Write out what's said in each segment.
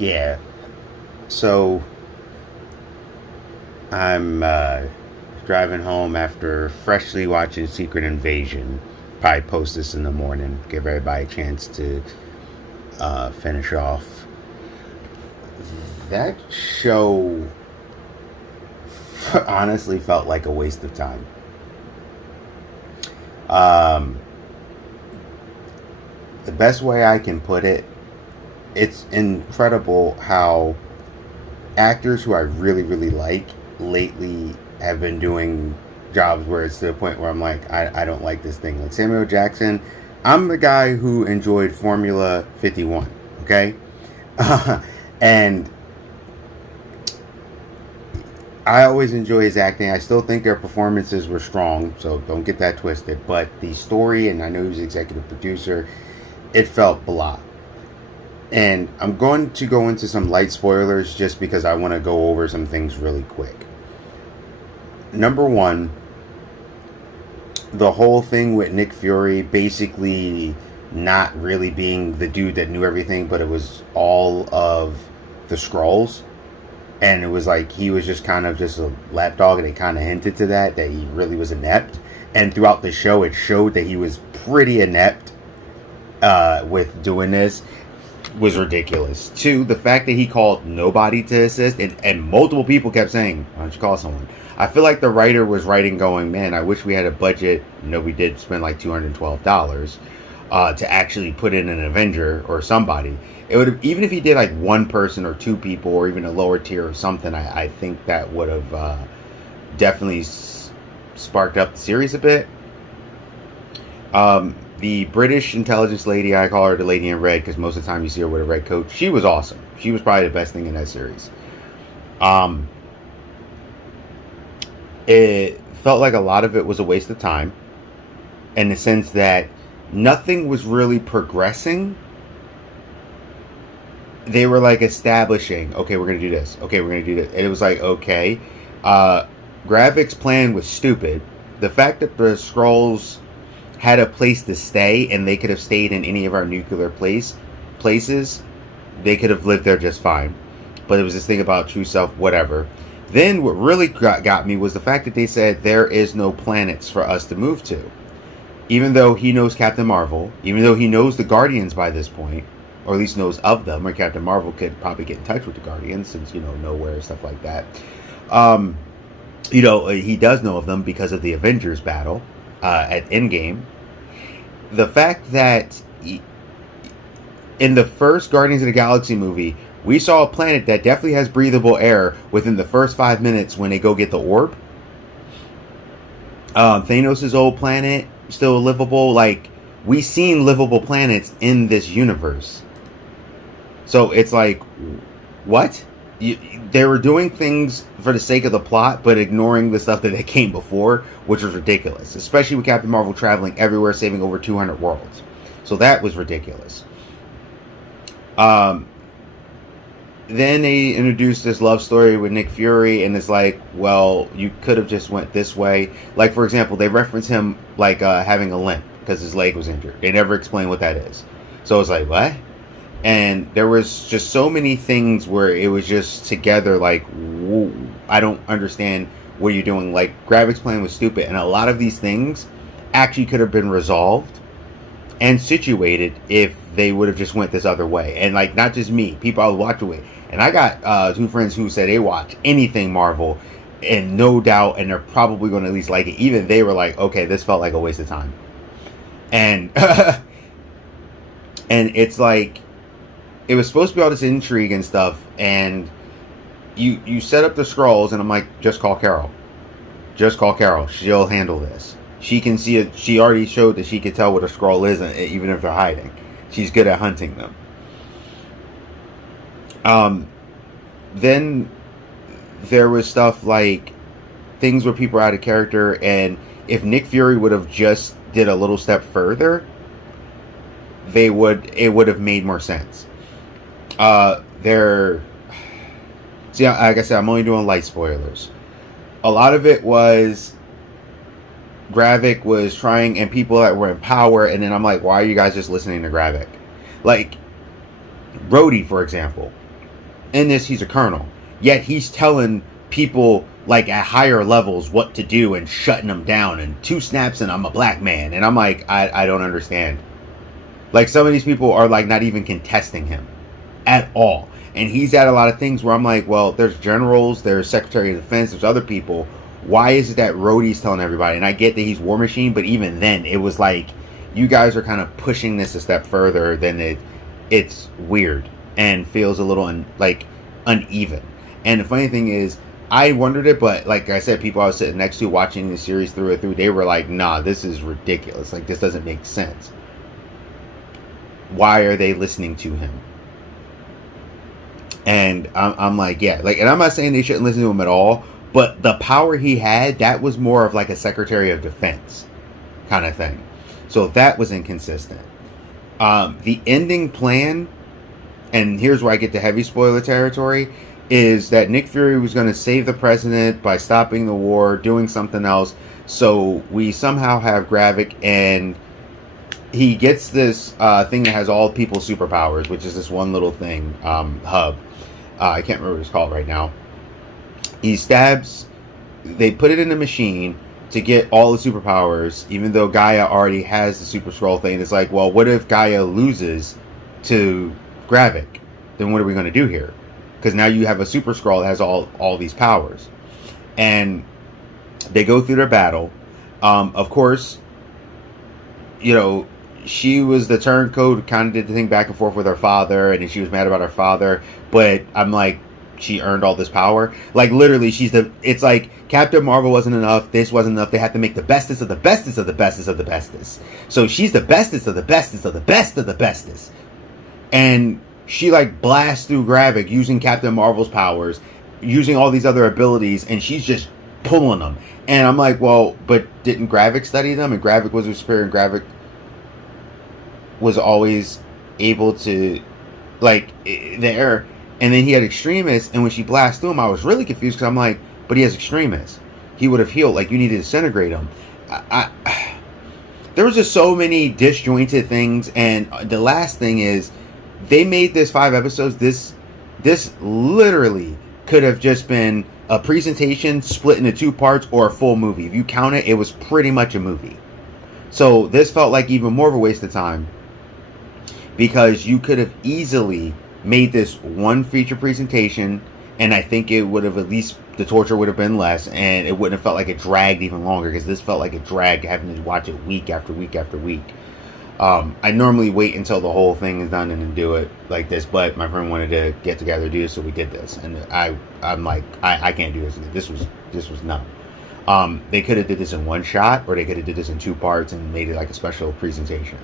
Yeah. So I'm driving home after freshly watching Secret Invasion. Probably post this in the morning. Give everybody a chance to finish off. That show honestly felt like a waste of time. Um, the best way I can put it, it's incredible how actors who I really, really like lately have been doing jobs where it's to the point where I'm like, I don't like this thing. Like Samuel Jackson, I'm the guy who enjoyed Formula 51, okay? And I always enjoy his acting. I still think their performances were strong, so don't get that twisted. But the story, and I know he was executive producer, it felt blah. And I'm going to go into some light spoilers just because I want to go over some things really quick. Number one, the whole thing with Nick Fury basically not really being the dude that knew everything, but it was all of the Skrulls. And it was like he was just kind of just a lapdog, and they kind of hinted to that he really was inept. And throughout the show, it showed that he was pretty inept with doing this. Was ridiculous. Two, the fact that he called nobody to assist, and multiple people kept saying, why don't you call someone? I feel like the writer was writing going, man, I wish we had a budget. No, we did spend like $212 to actually put in an Avenger or somebody. It would have, even if he did like one person or two people or even a lower tier or something, I think that would have definitely sparked up the series a bit. The British intelligence lady, I call her the lady in red because most of the time you see her with a red coat. She was awesome. She was probably the best thing in that series. It felt like a lot of it was a waste of time in the sense that nothing was really progressing. They were like establishing, okay, we're going to do this. Okay, we're going to do this. And it was like, okay. Gravik's plan was stupid. The fact that the Skrulls had a place to stay and they could have stayed in any of our nuclear places, they could have lived there just fine. But it was this thing about true self, whatever. Then what really got me was the fact that they said there is no planets for us to move to. Even though he knows Captain Marvel, even though he knows the Guardians by this point, or at least knows of them, or Captain Marvel could probably get in touch with the Guardians since, nowhere, stuff like that. He does know of them because of the Avengers battle at Endgame. The fact that in the first Guardians of the Galaxy movie, we saw a planet that definitely has breathable air within the first 5 minutes when they go get the orb. Thanos' old planet, still livable. Like, we seen livable planets in this universe. So it's like, what? They were doing things for the sake of the plot, but ignoring the stuff that came before, which was ridiculous. Especially with Captain Marvel traveling everywhere, saving over 200 worlds. So that was ridiculous. Then they introduced this love story with Nick Fury, and it's like, well, you could have just went this way. Like, for example, they reference him like having a limp because his leg was injured. They never explain what that is. So it's like, what? And there was just so many things where it was just together like, whoa, I don't understand what you're doing. Like, Gravik's plan was stupid, and a lot of these things actually could have been resolved and situated if they would have just went this other way. And like, not just me, people I was watching with. And I got two friends who said they watch anything Marvel, and no doubt, and they're probably going to at least like it. Even they were like, okay, this felt like a waste of time. And and it's like, it was supposed to be all this intrigue and stuff, and you set up the Skrulls, and I'm like, just call Carol. Just call Carol. She'll handle this. She can see it. She already showed that she could tell what a Skrull is, even if they're hiding. She's good at hunting them. Then there was stuff like things where people are out of character, and if Nick Fury would have just did a little step further, it would have made more sense. See, like I said, I'm only doing light spoilers. A lot of it was Gravik was trying, and people that were in power, and then I'm like, why are you guys just listening to Gravik? Like, Rhodey, for example. In this, he's a colonel. Yet he's telling people like at higher levels what to do and shutting them down. And 2 snaps and I'm a black man. And I'm like, I don't understand. Like, some of these people are like not even contesting him at all. And he's at a lot of things where I'm like, well, there's generals, there's Secretary of Defense, there's other people. Why is it that Rhodey's telling everybody? And I get that he's War Machine, but even then, it was like, you guys are kind of pushing this a step further than it's weird and feels a little uneven. And the funny thing is, I wondered it, but like I said, people I was sitting next to watching the series through and through, they were like, nah, this is ridiculous. Like, this doesn't make sense. Why are they listening to him? And I'm like, yeah, like, and I'm not saying they shouldn't listen to him at all, but the power he had, that was more of like a Secretary of Defense kind of thing. So that was inconsistent. The ending plan, and here's where I get to heavy spoiler territory, is that Nick Fury was going to save the president by stopping the war, doing something else. So we somehow have Gravik, and he gets this thing that has all people's superpowers, which is this one little thing, hub. I can't remember what it's called right now. He stabs, they put it in a machine to get all the superpowers, even though Gaia already has the Super Skrull thing. It's like, well, what if Gaia loses to Gravik? Then what are we going to do here? Because now you have a Super Skrull that has all these powers. And they go through their battle. Of course, you know, she was the turncoat, kind of did the thing back and forth with her father, and she was mad about her father. But I'm like, she earned all this power. Like, literally, it's like Captain Marvel wasn't enough, this wasn't enough. They had to make the bestest of the bestest of the bestest of the bestest. So she's the bestest of the bestest of the best of the bestest. And she like blasts through Gravik using Captain Marvel's powers, using all these other abilities, and she's just pulling them. And I'm like, well, but didn't Gravik study them? And Gravik was her spirit, and Gravik was always able to, like, there. And then he had Extremis, and when she blasts through him, I was really confused, because I'm like, but he has Extremis. He would have healed. Like, you need to disintegrate him. There was just so many disjointed things, and the last thing is, they made this 5 episodes. This literally could have just been a presentation split into 2 parts or a full movie. If you count it, it was pretty much a movie. So this felt like even more of a waste of time, because you could have easily made this one feature presentation, and I think it would have, at least the torture would have been less, and it wouldn't have felt like it dragged even longer, because this felt like it dragged having to watch it week after week after week. I normally wait until the whole thing is done and then do it like this, but my friend wanted to get together and do this, so we did this. And I'm like, I can't do this. This was nuts. They could have did this in one shot, or they could have did this in 2 parts and made it like a special presentation.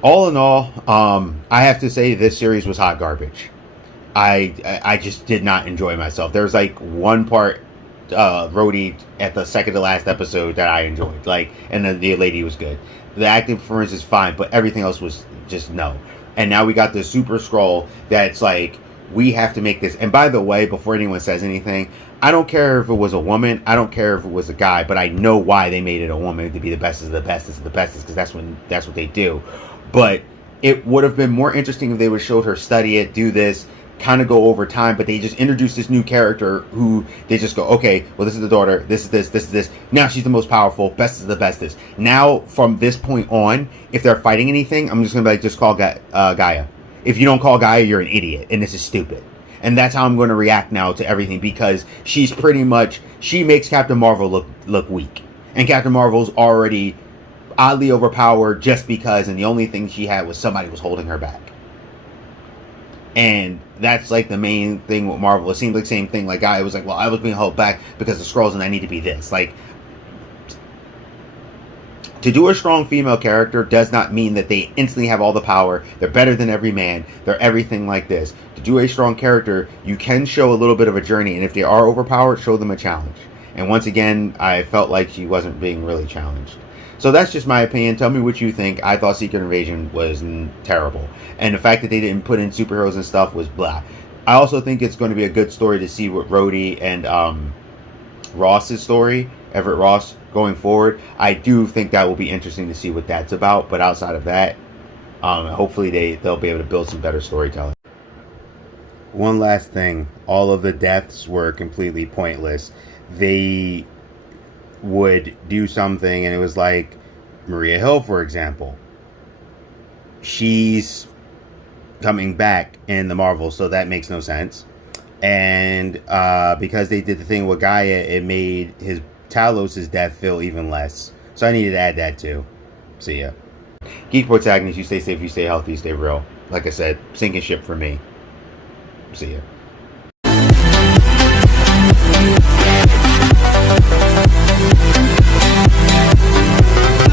All in all, I have to say this series was hot garbage. I just did not enjoy myself. There's like one part, Rhodey at the second to last episode, that I enjoyed. Like, and the lady was good. The acting performance is fine, but everything else was just no. And now we got the Super Skrull that's like, we have to make this. And by the way, before anyone says anything, I don't care if it was a woman, I don't care if it was a guy, but I know why they made it a woman, to be the bestest of the bestest of the bestest, because that's what they do. But it would have been more interesting if they would have showed her study it, do this, kind of go over time, but they just introduced this new character who they just go, okay, well, this is the daughter, this is this, this is this. Now she's the most powerful, best of the bestest. Now, from this point on, if they're fighting anything, I'm just going to be like, just call Gaia. If you don't call Gaia, you're an idiot, and this is stupid. And that's how I'm going to react now to everything, because she's pretty much, she makes Captain Marvel look weak. And Captain Marvel's already oddly overpowered just because, and the only thing she had was somebody was holding her back. And that's like the main thing with Marvel. It seems like the same thing. Like, I was like, well, I was being held back because of Skrulls, and I need to be this. Like, to do a strong female character does not mean that they instantly have all the power. They're better than every man. They're everything like this. To do a strong character, you can show a little bit of a journey. And if they are overpowered, show them a challenge. And once again, I felt like she wasn't being really challenged. So that's just my opinion. Tell me what you think. I thought Secret Invasion was terrible. And the fact that they didn't put in superheroes and stuff was blah. I also think it's going to be a good story to see what Rhodey and Ross's story, Everett Ross, going forward. I do think that will be interesting to see what that's about. But outside of that, hopefully they'll be able to build some better storytelling. One last thing. All of the deaths were completely pointless. They would do something, and it was like Maria Hill, for example. She's coming back in the Marvel, so that makes no sense. And because they did the thing with Gaia, it made his Talos' death feel even less. So I needed to add that too. See ya. Geek Protagonist, you stay safe, you stay healthy, you stay real. Like I said, sinking ship for me. See ya.